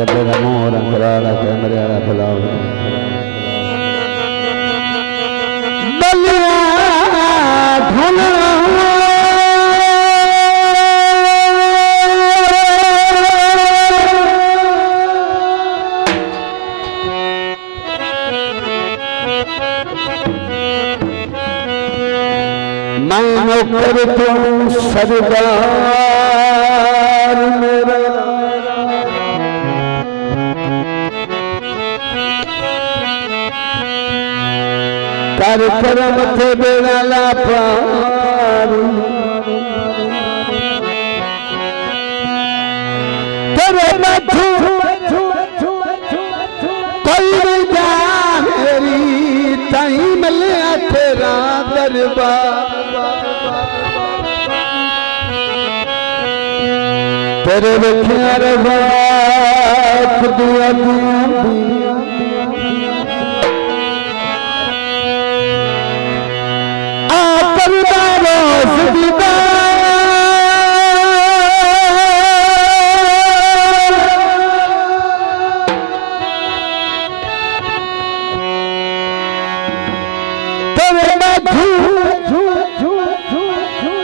डब्बे का मुंह और अंकरा वाला कैमरे वाला फैलाओ बलिया धना मैं नौकर तू सरदार मेरा कर करम थे बेड़ा ला पार तेरे मधु कोई जा मेरी ताई मिलिया तेरा दरबार तेरे रखिया रबात दुआ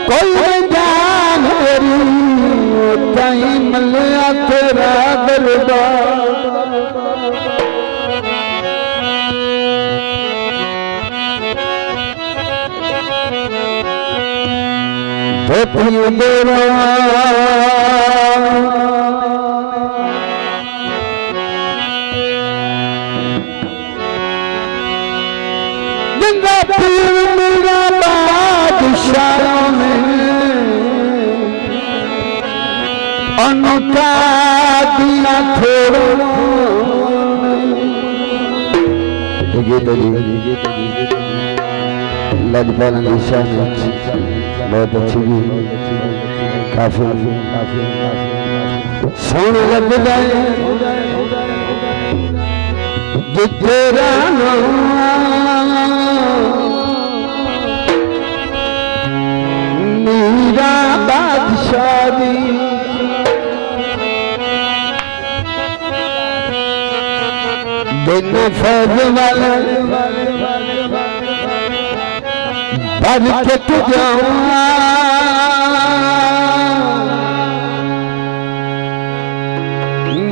कोई जान मेरी मलिया तेरा दरबार मेरा जिंदा पीर मेरा बादशाह में अनका दिया थोड़ा गीत लजपाल निशा ने बहुत अच्छी भी काफी सोने लग गए तेरा मीरा बादशाह दिन फैज वाले भर के तुझा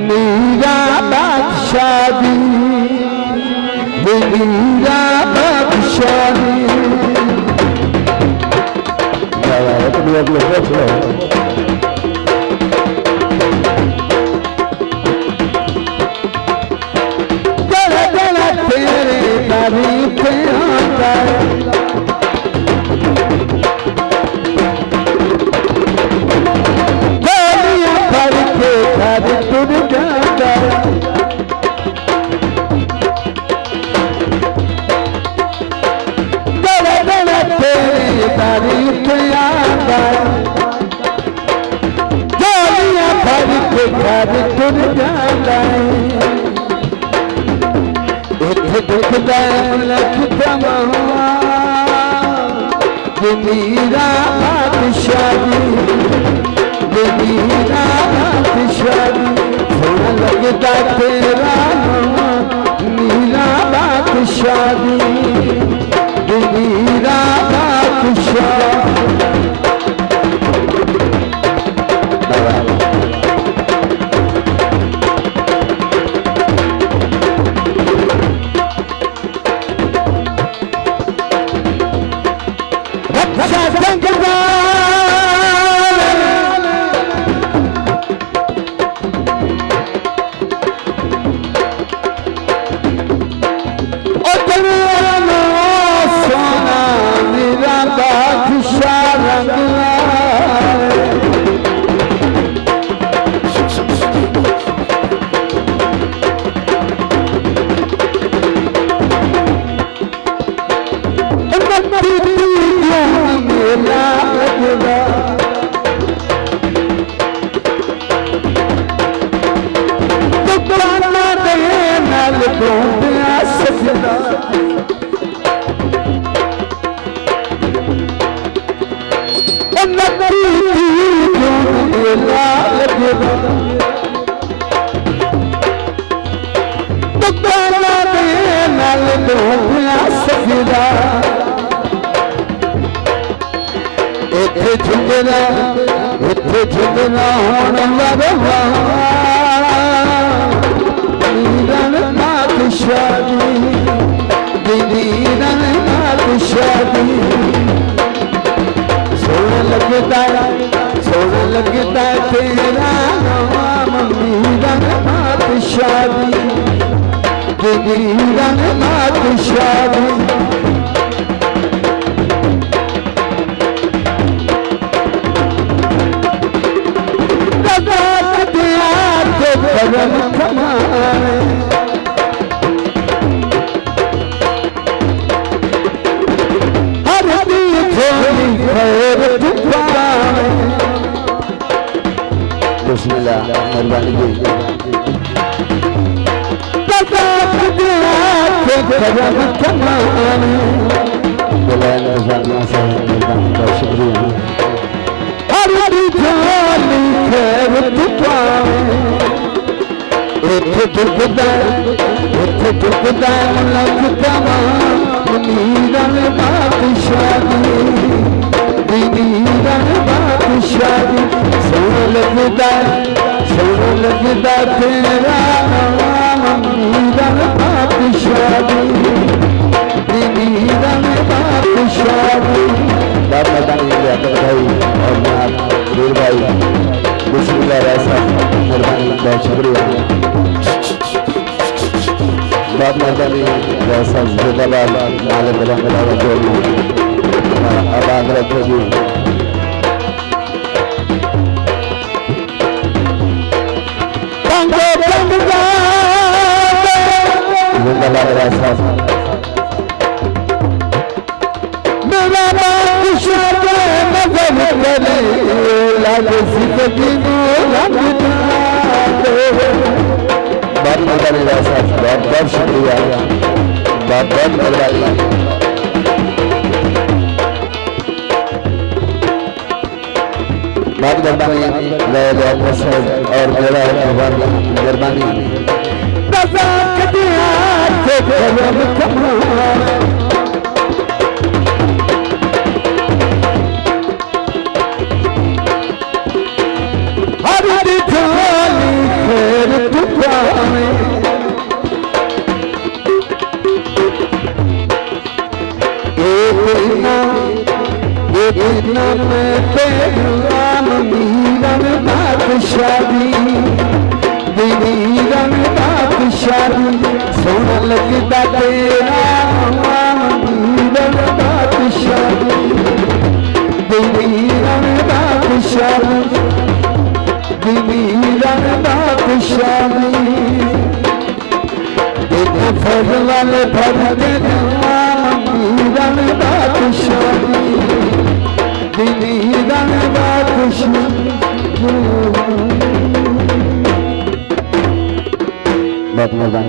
मीरा बादशाह मीरा बादशाह तेरे तारीफ आता गोलियां भर के घर टूट जाता तेरे तारीफ आता गोलियां भर के घर टूट जाता दुखदा लखदा मीरा बादशाह मीरा बादशाह सोना लगता तेरा मीरा बादशाह मीरा बादशाह तेरा इत्थे झुकना होण लरवा रणनाथ शादी दीदी रणनाथ शादी सोना लगता तेरा मम्मी रणनाथ शादी दीदी रणनाथ शादी करम कमाए हर दी थोड़ी खैर दुआए बिस्मिल्लाह मेहरबानी जी करम कमाए बुलाने जाना से बहुत शुक्रिया हर दी थोड़ी खैर दुआए इत्थे टुकदा मुल्क तमा मीरन बादशाही दीदी रन बादशाही सोना लगदा तेरा मीरन बादशाही दीदी रन बादशाही बात बताने के लिए भाई और मैं आप वीर भाई बिस्मिल्लाह ऐसा मेहरबानी बहुत शुक्रिया बात मेहरबानी ऐसा जिंदाबाद माले बला मेरा जो आबाद रखो जी जिंदाबाद ऐसा मेरा बादशाह नजर करे लाल जिंदगी बहुत मेहरबानी साहब बहुत शुक्रिया बहुत मेहरबानी बहुत और मेरा मेहरबानी शादी दीदी रणनाथ शादी सोना लगता तेरा रणनाथ शादी दीदी रणनाथ शादी दीदी रणनाथ शादी देखो फल वाले भर देना रणनाथ शादी दीदी रणनाथ शादी बहुत मजा